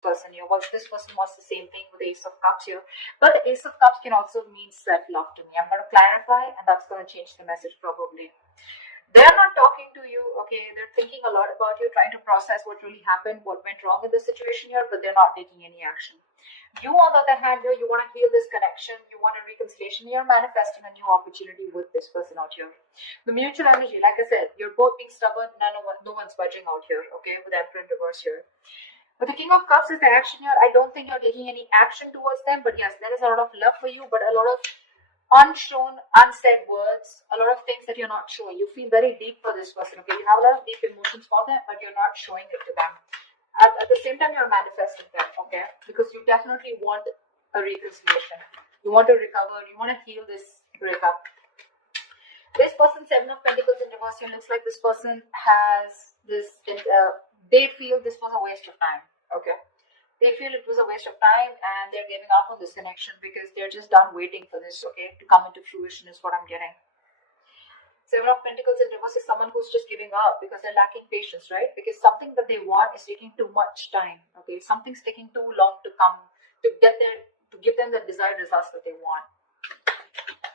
person here. Was this person wants the same thing with the Ace of Cups here, but the Ace of Cups can also mean self-love to me. I'm going to clarify, and that's going to change the message probably. They're not talking to you, okay? They're thinking a lot about you, trying to process what really happened, what went wrong in the situation here, but they're not taking any action. You, on the other hand, here, you want to heal this connection, you want a reconciliation, you're manifesting a new opportunity with this person out here. The mutual energy, like I said, you're both being stubborn, no one's budging out here, okay, with Emperor in reverse here. But the King of Cups is the action here. I don't think you're taking any action towards them, but yes, there is a lot of love for you, but a lot of unshown, unsaid words, a lot of things that you're not showing. You feel very deep for this person, okay? You have a lot of deep emotions for them, but you're not showing it to them. At the same time, you're manifesting them, okay? Because you definitely want a reconciliation. You want to recover. You want to heal this breakup. This person, Seven of Pentacles in reverse, here looks like this person has this, they feel this was a waste of time, okay? They feel it was a waste of time and they're giving up on this connection because they're just done waiting for this, okay, to come into fruition is what I'm getting. Seven of Pentacles in reverse is someone who's just giving up because they're lacking patience, right? Because something that they want is taking too much time, okay? Something's taking too long to come, to get there, to give them the desired results that they want.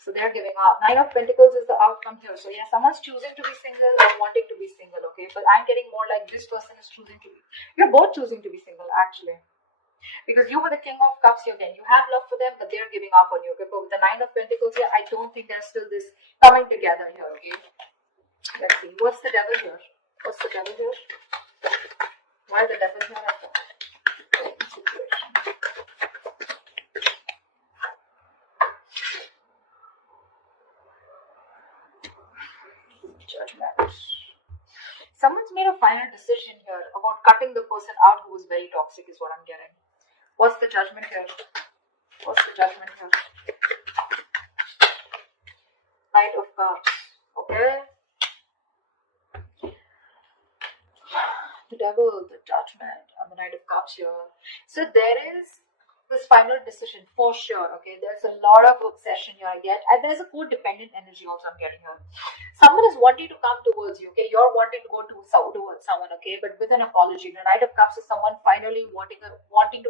So they're giving up. Nine of Pentacles is the outcome here. So yeah, someone's choosing to be single or wanting to be single, okay? But I'm getting more like this person is choosing to be, you're both choosing to be single actually. Because you were the King of Cups here again. You have love for them, but they're giving up on you. Okay, but with the Nine of Pentacles here, I don't think there's still this coming together here, okay? Let's see. What's the Devil here? What's the Devil here? Why is the Devil here? Judgment. Someone's made a final decision here about cutting the person out who was very toxic is what I'm getting. What's the Judgment here? What's the Judgment here? Knight of Cups. Okay. The Devil, the Judgment, and the Knight of Cups here. So there is this final decision for sure. Okay. There's a lot of obsession here I get. And there's a codependent energy also I'm getting here. Someone is wanting to come towards you. Okay. You're wanting to go towards someone. Okay. But with an apology. The Knight of Cups is someone finally wanting to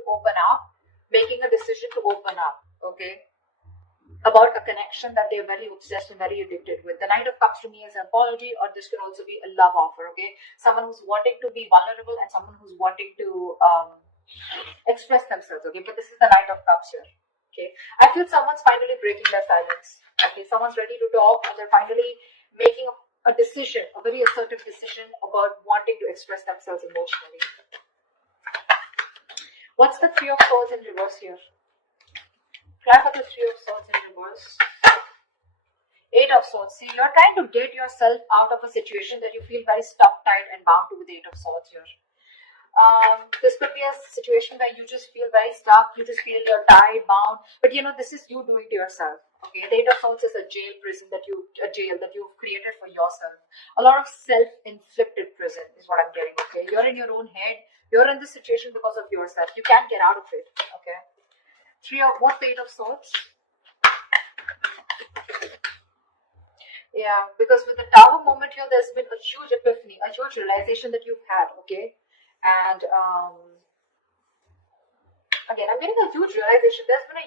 open up. Making a decision to open up, okay, about a connection that they're very obsessed and very addicted with. The Knight of Cups to me is an apology, or this could also be a love offer, okay? Someone who's wanting to be vulnerable and someone who's wanting to express themselves, okay? But this is the Knight of Cups here, okay? I feel someone's finally breaking their silence, okay? Someone's ready to talk and they're finally making a decision, a very assertive decision about wanting to express themselves emotionally. What's the Three of Swords in reverse here? Clap for the Three of Swords in reverse. Eight of Swords. See, you're trying to get yourself out of a situation that you feel very stuck, tight, and bound to with the Eight of Swords here. This could be a situation where you just feel very stuck. You just feel you're tied, bound. But you know, this is you doing to yourself. Okay, the Eight of Swords is a jail that you've created for yourself. A lot of self-inflicted prison is what I'm getting. Okay, you're in your own head. You're in this situation because of yourself. You can't get out of it. Okay. What's the Eight of Swords? Yeah, because with the Tower moment here, there's been a huge epiphany, a huge realization that you've had. Okay, and again, I'm getting a huge realization. There's been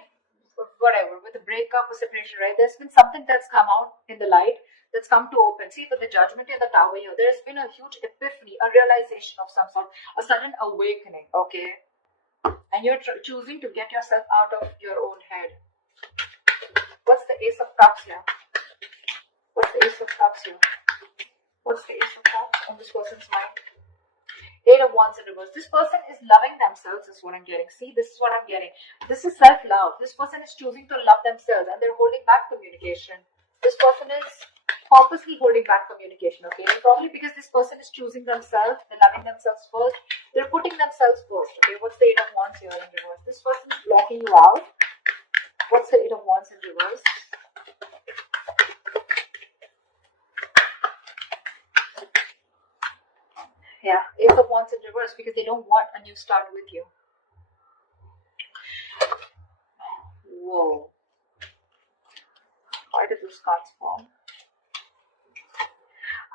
whatever with the breakup or separation, right? There's been something that's come out in the light. That's come to open. See, with the Judgment in the Tower here, there's been a huge epiphany, a realization of some sort, a sudden awakening, okay? And you're choosing to get yourself out of your own head. What's the Ace of Cups here? What's the Ace of Cups here? What's the Ace of Cups on this person's mind? Eight of Wands in reverse. This person is loving themselves is what I'm getting. See, this is what I'm getting. This is self-love. This person is choosing to love themselves and they're holding back communication. This person is purposely holding back communication, okay? Probably because this person is choosing themselves, they're loving themselves first, they're putting themselves first, okay? What's the Eight of Wands here in reverse? This person is blocking you out. What's the Eight of Wands in reverse? Yeah, Ace of Wands in reverse because they don't want a new start with you. Whoa. Why did those cards form?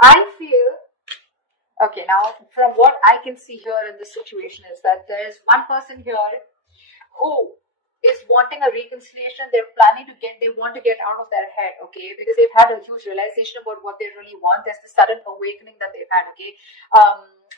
I feel Okay, now from what I can see here in this situation is that there is one person here who is wanting a reconciliation. They're planning to get, they want to get out of their head, okay, because they've had a huge realization about what they really want. There's the sudden awakening that they've had, okay.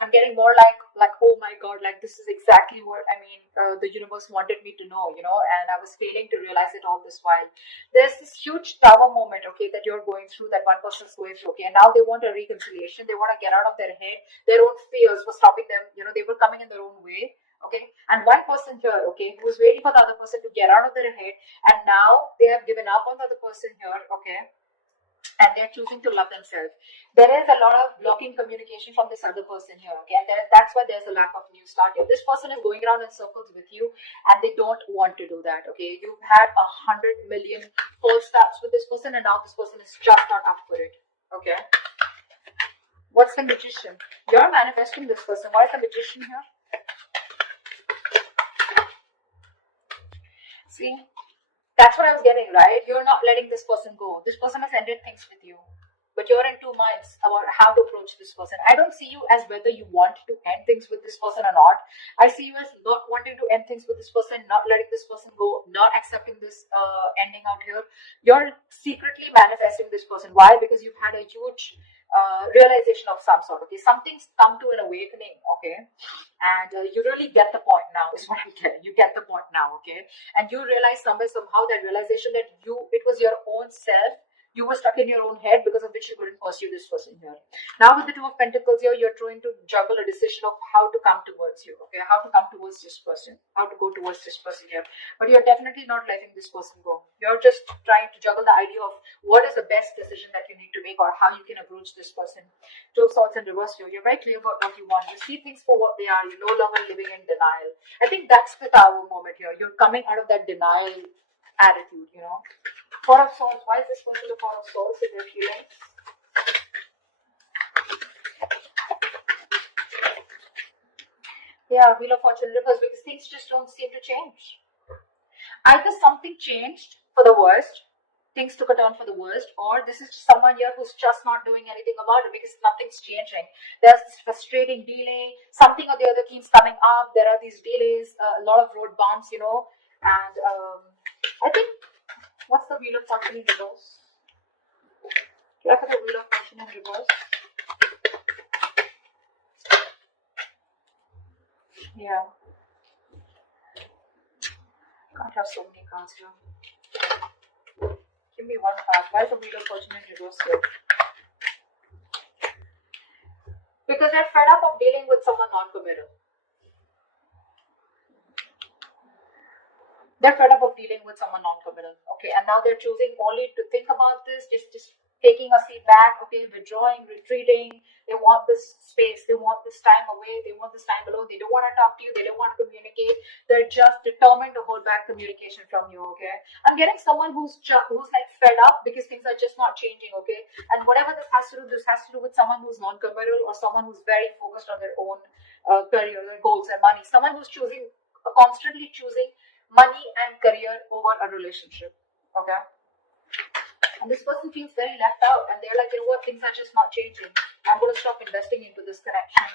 I'm getting more like, oh my god, like this is exactly what I mean, the universe wanted me to know, you know, and I was failing to realize it all this while. There's this huge tower moment, okay, that you're going through, that one person's going through, okay, and now they want a reconciliation. They want to get out of their head. Their own fears were stopping them, you know, they were coming in their own way, okay. And one person here, okay, who is waiting for the other person to get out of their head, and now they have given up on the other person here, okay, and they're choosing to love themselves. There is a lot of blocking communication from this other person here, okay, and that's why there's a lack of new start here. This person is going around in circles with you, and they don't want to do that, okay. You've had 100 million false starts with this person, and now this person is just not up for it, okay. What's the Magician? You're manifesting this person. Why is the Magician here? See, that's what I was getting, right? You're not letting this person go. This person has ended things with you, but you're in two minds about how to approach this person. I don't see you as whether you want to end things with this person or not. I see you as not wanting to end things with this person, not letting this person go, not accepting this ending out here. You're secretly manifesting this person. Why? Because you've had a huge realization of some sort, okay. Something's come to an awakening, okay, and you really get the point now is what I'm getting. You get the point now, okay, and you realize somehow that realization that it was your own self. You were stuck in your own head, because of which you couldn't pursue this person here. Now with the Two of Pentacles here, you're trying to juggle a decision of how to come towards you, okay, how to come towards this person, how to go towards this person here. But you're definitely not letting this person go. You're just trying to juggle the idea of what is the best decision that you need to make, or how you can approach this person. Two of Swords in reverse here. You're very clear about what you want. You see things for what they are. You're no longer living in denial. I think that's the Tower moment here. You're coming out of that denial attitude, you know. Four of Swords. Why is this person the Four of Swords in their feelings? Yeah, Wheel of Fortune reverse, because things just don't seem to change. Either something changed for the worst, things took a turn for the worst, or this is someone here who's just not doing anything about it because nothing's changing. There's this frustrating delay, something or the other keeps coming up. There are these delays, a lot of road bumps, you know, and I think, what's the Wheel of Fortune in reverse? Look at the Wheel of Fortune in reverse. Yeah. Can't have so many cards here. Give me one card. Why is the Wheel of Fortune in reverse here? Because they're fed up of dealing with someone non-committal. They're fed up of dealing with someone non-committal, okay, and now they're choosing only to think about this, just taking a seat back, okay, withdrawing, retreating. They want this space, they want this time away, they want this time alone. They don't want to talk to you, they don't want to communicate. They're just determined to hold back communication from you, okay. I'm getting someone who's like fed up because things are just not changing, okay, and whatever this has to do with someone who's non-committal, or someone who's very focused on their own career, their goals and money. Someone who's constantly choosing money and career over a relationship, okay. And this person feels very left out, and they're like, you know what, things are just not changing. I'm going to stop investing into this connection.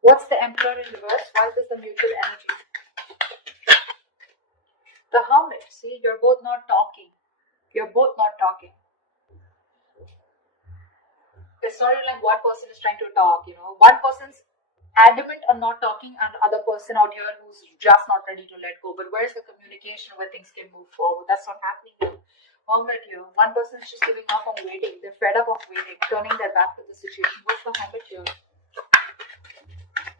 What's the Emperor in reverse? Why is this the mutual energy? The Hermit. See, you're both not talking. You're both not talking. It's not like one person is trying to talk, you know. One person's adamant on not talking, and the other person out here who's just not ready to let go. But where's the communication where things can move forward? That's not happening here. Hermit here. One person is just giving up on waiting. They're fed up of waiting, turning their back to the situation. What's the Hermit here?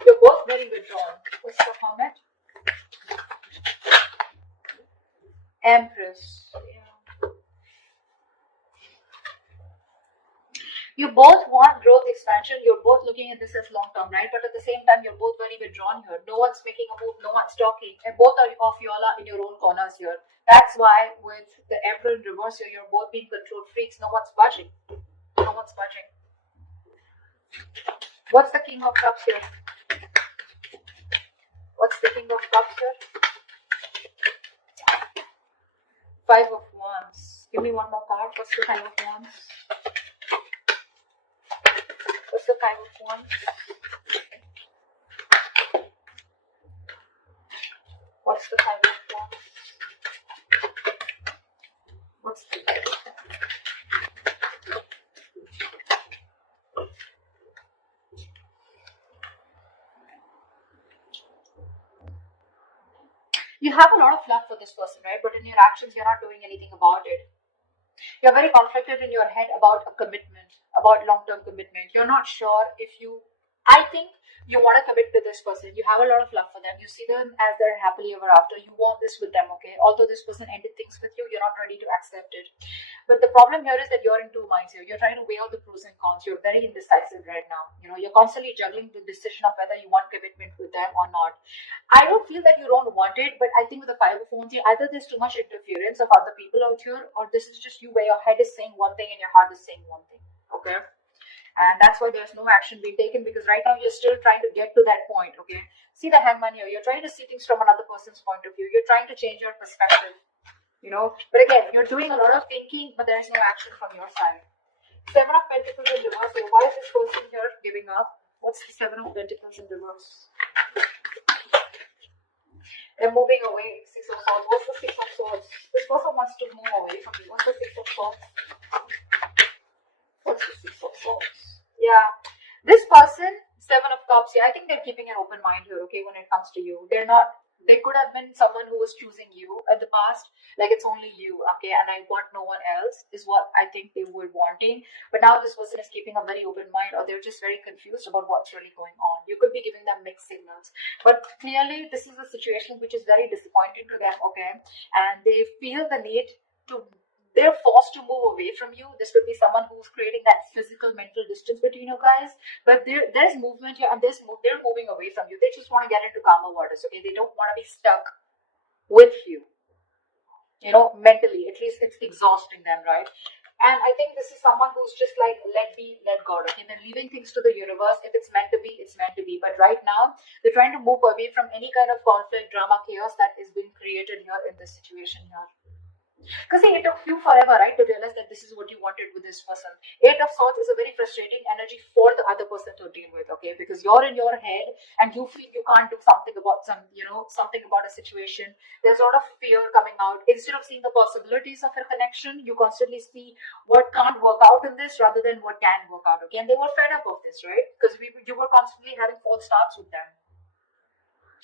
You're both very withdrawn. What's the Hermit? Empress. Yeah. You both want growth, expansion. You're both looking at this as long term, right? But at the same time, you're both very withdrawn here. No one's making a move, no one's talking, and both are off yola in your own corners here. That's why with the Emperor in reverse here, you're both being control freaks. No one's budging. No one's budging. What's the King of Cups here? What's the King of Cups here? Five of Wands. Give me one more card. What's the Five of Wands? What's the Five of Wands? What's the Five of Wands? What's the You have a lot of love for this person, right? But in your actions, you're not doing anything about it. You're very conflicted in your head about a commitment, about long-term commitment. You're not sure if you, I think you want to commit to this person. You have a lot of love for them. You see them as they're happily ever after. You want this with them, okay? Although this person ended things with you, you're not ready to accept it. But the problem here is that you're in two minds here. You're trying to weigh out the pros and cons. You're very indecisive right now. You know, you're constantly juggling the decision of whether you want commitment with them or not. I don't feel that you don't want it, but I think with the Five of Wands here, either there's too much interference of other people out here, or this is just you where your head is saying one thing and your heart is saying one thing, okay? And that's why there's no action being taken, because right now you're still trying to get to that point, okay? See the Hangman here. You're trying to see things from another person's point of view. You're trying to change your perspective, you know? But again, you're doing a lot of thinking, but there's no action from your side. Seven of Pentacles in reverse. So why is this person here giving up? What's the Seven of Pentacles in reverse? They're moving away. Six of Swords. What's the Six of Swords? This person wants to move away from you. What's the Six of Swords? What's the Six of Swords? Yeah. This person, Seven of Cups, yeah, I think they're keeping an open mind here, okay, when it comes to you. They're not, they could have been someone who was choosing you at the past, like it's only you, okay, and I want no one else, is what I think they were wanting. But now this person is keeping a very open mind, or they're just very confused about what's really going on. You could be giving them mixed signals. But clearly, this is a situation which is very disappointing to them, okay, and they feel the need to, they're forced to move away from you. This could be someone who's creating that physical, mental distance between you guys. But there's movement here, and they're moving away from you. They just want to get into calmer waters, okay? They don't want to be stuck with you, you know, mentally. At least it's exhausting them, right? And I think this is someone who's just like, let be, let God, okay? They're leaving things to the universe. If it's meant to be, it's meant to be. But right now, they're trying to move away from any kind of conflict, drama, chaos that is being created here in this situation here. Because see, it took you forever, right, to realize that this is what you wanted with this person. Eight of Swords is a very frustrating energy for the other person to deal with, okay? Because you're in your head and you feel you can't do something about something about a situation. There's a lot of fear coming out. Instead of seeing the possibilities of a connection, you constantly see what can't work out in this rather than what can work out, okay? And they were fed up of this, right? Because you were constantly having false starts with them.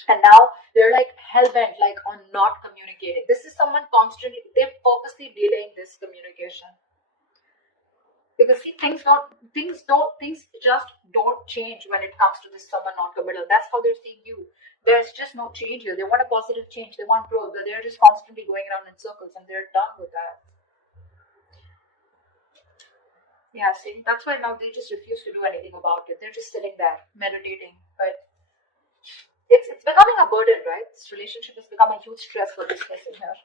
And now they're like hell-bent, like on not communicating. This is someone constantly, they're purposely delaying this communication. Because see, things just don't change when it comes to this someone not committal. That's how they're seeing you. There's just no change here. They want a positive change. They want growth. But they're just constantly going around in circles, and they're done with that. Yeah, see, that's why now they just refuse to do anything about it. They're just sitting there, meditating. But it's becoming a burden, right? This relationship has become a huge stress for this person here.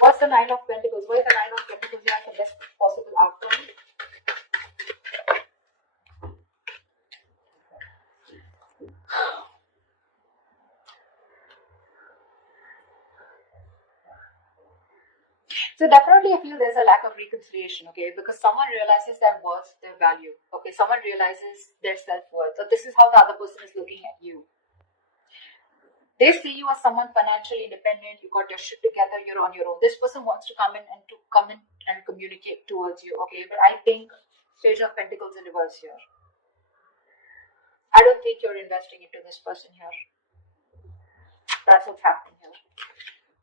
What's the Nine of Pentacles? What is the Nine of Pentacles? You have the best possible outcome. So definitely I feel there's a lack of reconciliation, okay? Because someone realizes their worth, their value, okay? Someone realizes their self-worth. So this is how the other person is looking at you. They see you as someone financially independent. You got your shit together. You're on your own. This person wants to come in and communicate towards you. Okay, but I think Page of Pentacles in reverse here. I don't think you're investing into this person here. That's what's happening here.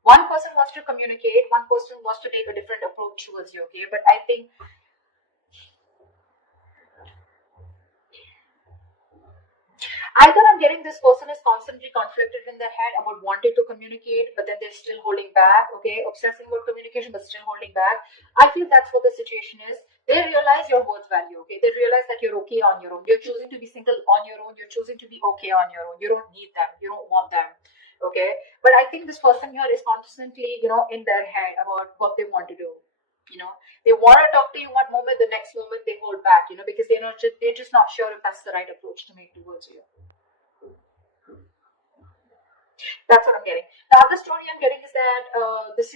One person wants to communicate. One person wants to take a different approach towards you. Okay, but I think either I'm getting this person is constantly conflicted in their head about wanting to communicate, but then they're still holding back, okay? Obsessing about communication, but still holding back. I feel that's what the situation is. They realize your worth value, okay? They realize that you're okay on your own. You're choosing to be single on your own. You're choosing to be okay on your own. You don't need them. You don't want them, okay? But I think this person here is constantly, in their head about what they want to do. They want to talk to you one moment, the next moment they hold back, because they're just not sure if that's the right approach to make towards you. That's what I'm getting. The other story I'm getting is that this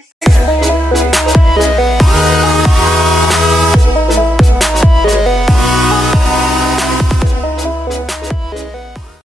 is